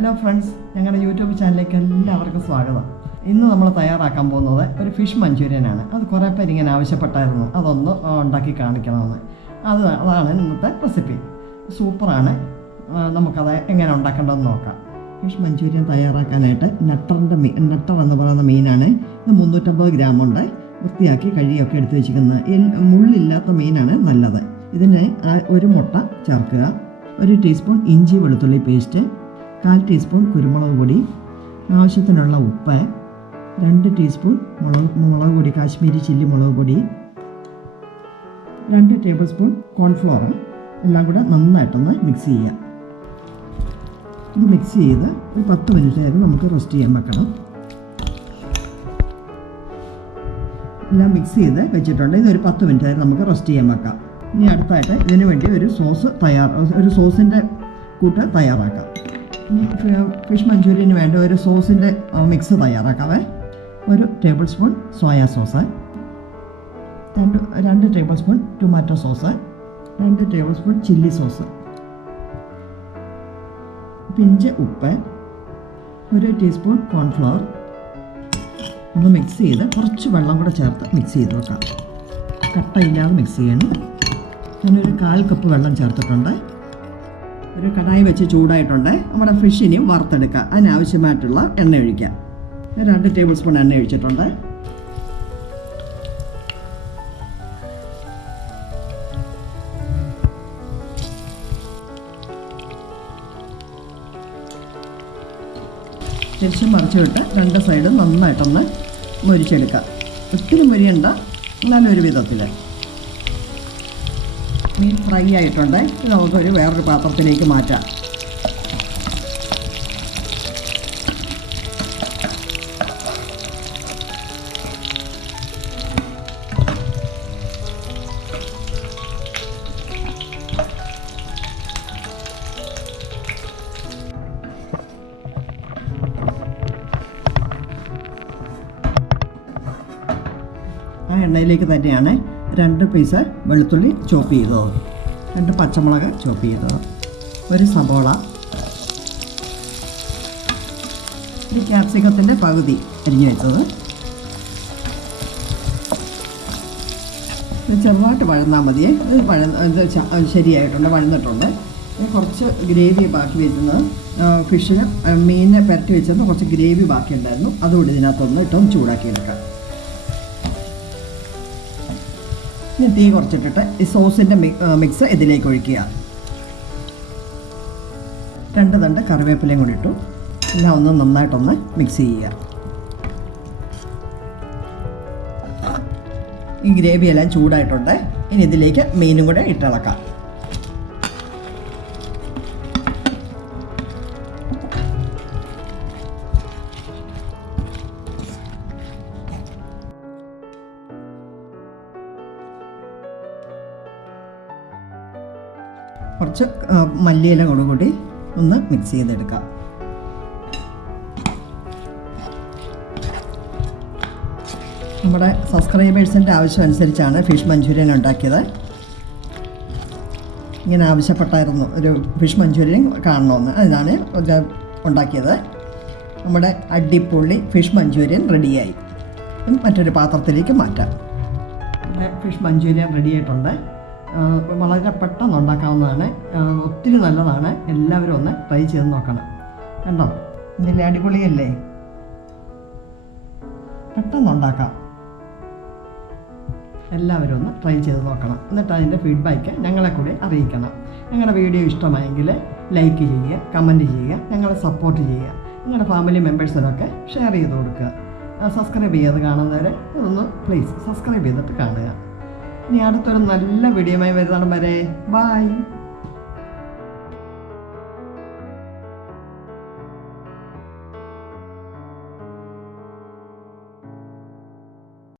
Hello friends ഞങ്ങളുടെ YouTube ചാനലിലേക്ക് എല്ലാവർക്കും സ്വാഗതം. ഇന്ന് നമ്മൾ തയ്യാറാക്കാൻ പോകുന്നത് ഒരു ഫിഷ് മഞ്ചൂരിയനാണ്. അത് കുറേ പേര് ഇങ്ങനെ ആവശ്യപ്പെട്ടായിരുന്നു. അതൊന്ന് ഉണ്ടാക്കി കാണിക്കണമെന്ന്. അത് അതാണ് ഇന്നത്തെ റെസിപ്പി സൂപ്പറാണ്. നമുക്കത് എങ്ങനെ ഉണ്ടാക്കേണ്ടതെന്ന് നോക്കാം. ഫിഷ് മഞ്ചൂരിയൻ തയ്യാറാക്കാനായിട്ട് നട്ടറിന്റെ മീൻ നട്ടർ എന്ന് പറയുന്ന മീനാണ്. ഇത് മുന്നൂറ്റമ്പത് ഗ്രാം ഉണ്ട്. വൃത്തിയാക്കി കഴുകിയൊക്കെ എടുത്ത് വെച്ചിരിക്കുന്നത് മുള്ളില്ലാത്ത മീനാണ് നല്ലത്. ഇതിന് ഒരു മുട്ട ചേർക്കുക. ഒരു ടീസ്പൂൺ ഇഞ്ചി വെളുത്തുള്ളി പേസ്റ്റ് കാൽ ടീസ്പൂൺ കുരുമുളക് പൊടി ആവശ്യത്തിനുള്ള ഉപ്പ് രണ്ട് ടീസ്പൂൺ മുളക് മുളക് പൊടി കാശ്മീരി ചില്ലി മുളക് പൊടി രണ്ട് ടേബിൾ സ്പൂൺ കോൺഫ്ലോർ എല്ലാം കൂടെ നന്നായിട്ടൊന്ന് മിക്സ് ചെയ്യാം. ഇത് മിക്സ് ചെയ്ത് ഒരു പത്ത് മിനിറ്റ് നേരം നമുക്ക് റോസ്റ്റ് ചെയ്യാൻ വെക്കണം. എല്ലാം മിക്സ് ചെയ്ത് വെച്ചിട്ടുണ്ട്. ഇതൊരു പത്ത് മിനിറ്റ് നേരം നമുക്ക് റോസ്റ്റ് ചെയ്യാൻ വെക്കാം. ഇനി അടുത്തായിട്ട് ഇതിനു വേണ്ടി ഒരു സോസ് തയ്യാർ ഒരു സോസിന്റെ കൂട്ട് തയ്യാറാക്കാം. ഇനി ഫിഷ് മഞ്ചൂരിയന് വേണ്ട ഒരു സോസിന്റെ മിക്സ് തയ്യാറാക്കാവേ. ഒരു ടേബിൾ സ്പൂൺ സോയാ സോസ്. രണ്ട് രണ്ട് ടേബിൾ സ്പൂൺ ടൊമാറ്റോ സോസ്. രണ്ട് table spoon chilli sauce. Pinch ഉപ്പ്. ഒരു ടീസ്പൂൺ കോൺഫ്ലവർ ഒന്ന് മിക്സ് ചെയ്ത് കുറച്ച് വെള്ളം കൂടെ ചേർത്ത് മിക്സ് ചെയ്ത് വെക്കാം. കട്ടയില്ലാതെ മിക്സ് ചെയ്യണം. ഞാനൊരു കാൽ കപ്പ് വെള്ളം ചേർത്തിട്ടുണ്ട്. ഒരു കടായി വെച്ച് ചൂടായിട്ടുണ്ട് നമ്മുടെ ഫിഷിനെ വറുത്തെടുക്കുക അതിനാവശ്യമായിട്ടുള്ള എണ്ണ ഒഴിക്കാം. ഞാൻ രണ്ട് ടേബിൾ സ്പൂൺ എണ്ണ ഒഴിച്ചിട്ടുണ്ട്. തിരിച്ചും മറിച്ച് വിട്ട് രണ്ട് സൈഡും നന്നായിട്ടൊന്ന് മുരിച്ചെടുക്കുക ഒത്തിരി മുരിയണ്ട നല്ലൊരു വിധത്തിൽ മീൻ ഫ്രൈ ആയിട്ടുണ്ട്. ഇത് നമുക്കൊരു വേറൊരു പാത്രത്തിലേക്ക് മാറ്റാം. ആ എണ്ണയിലേക്ക് തന്നെയാണ് രണ്ട് പീസ് വെളുത്തുള്ളി ചോപ്പ് ചെയ്തോ. രണ്ട് പച്ചമുളക് ചോപ്പ് ചെയ്തോ. ഒരു സബോള. ഒരു ക്യാപ്സിക്കത്തിന്റെ പകുതി അരിഞ്ഞു വെച്ചത്. ചെറുതായിട്ട് വഴന്നാൽ മതിയേ ഇത് വഴ ശരിയായിട്ടുണ്ട് വഴന്നിട്ടുണ്ട്. കുറച്ച് ഗ്രേവി ബാക്കി വെക്കുന്നത് ഫിഷിന് മീനിനെ പുരട്ടി വെച്ചിരുന്ന കുറച്ച് ഗ്രേവി ബാക്കി ഉണ്ടായിരുന്നു അതുകൊണ്ട് ഇതിനകത്തൊന്ന് ഇട്ടൊന്ന് ചൂടാക്കിയെടുക്കാം. ഇനി തീ കുറച്ചിട്ടിട്ട് ഈ സോസിന്റെ മിക്സ് ഇതിലേക്ക് ഒഴിക്കുക. രണ്ട് തണ്ട് കറിവേപ്പിലയും കൂടി ഇട്ടു. എല്ലാം ഒന്ന് നന്നായിട്ടൊന്ന് മിക്സ് ചെയ്യുക. ഈ ഗ്രേവി എല്ലാം ചൂടായിട്ടുണ്ട്. ഇനി ഇതിലേക്ക് മീനും കൂടെ ഇട്ടിളക്കാം കുറച്ച് മല്ലിയില കൂടെ കൂടി ഒന്ന് മിക്സ് ചെയ്തെടുക്കാം. നമ്മുടെ സബ്സ്ക്രൈബേഴ്സിന്റെ ആവശ്യം അനുസരിച്ചാണ് ഫിഷ് മഞ്ചൂരിയൻ ഉണ്ടാക്കിയത്. ഇങ്ങനെ ആവശ്യപ്പെട്ടായിരുന്നു ഒരു ഫിഷ് മഞ്ചൂരിയൻ കാണണമെന്ന്. അതിനാണ് ഉണ്ടാക്കിയത്. നമ്മുടെ അടിപൊളി ഫിഷ് മഞ്ചൂരിയൻ റെഡിയായി മറ്റൊരു പാത്രത്തിലേക്ക് മാറ്റാം. ഫിഷ് മഞ്ചൂരിയൻ റെഡി ആയിട്ടുണ്ട്. വളരെ പെട്ടെന്ന് ഉണ്ടാക്കാവുന്നതാണ്. ഒത്തിരി നല്ലതാണ്. എല്ലാവരും ഒന്ന് ട്രൈ ചെയ്ത് നോക്കണം. കണ്ടോ? ഇതിലെ അടിപൊളിയല്ലേ? പെട്ടെന്ന് ഉണ്ടാക്കാം. എല്ലാവരും ഒന്ന് ട്രൈ ചെയ്ത് നോക്കണം. എന്നിട്ട് അതിന്റെ ഫീഡ്ബാക്ക് ഞങ്ങളെ കൂടി അറിയിക്കണം. ഞങ്ങളുടെ വീഡിയോ ഇഷ്ടമായെങ്കിൽ ലൈക്ക് ചെയ്യുക കമന്റ് ചെയ്യുക ഞങ്ങളെ സപ്പോർട്ട് ചെയ്യുക. നിങ്ങളുടെ ഫാമിലി മെമ്പേഴ്സിനൊക്കെ ഷെയർ ചെയ്ത് കൊടുക്കുക. സബ്സ്ക്രൈബ് ചെയ്യാതെ കാണുന്നവരെ ഇതൊന്ന് പ്ലീസ് സബ്സ്ക്രൈബ് ചെയ്തിട്ട് കാണുക. ഇനി അടുത്തൊരു നല്ല വീഡിയോയുമായി വരുന്നതാണ് വരെ ബായ്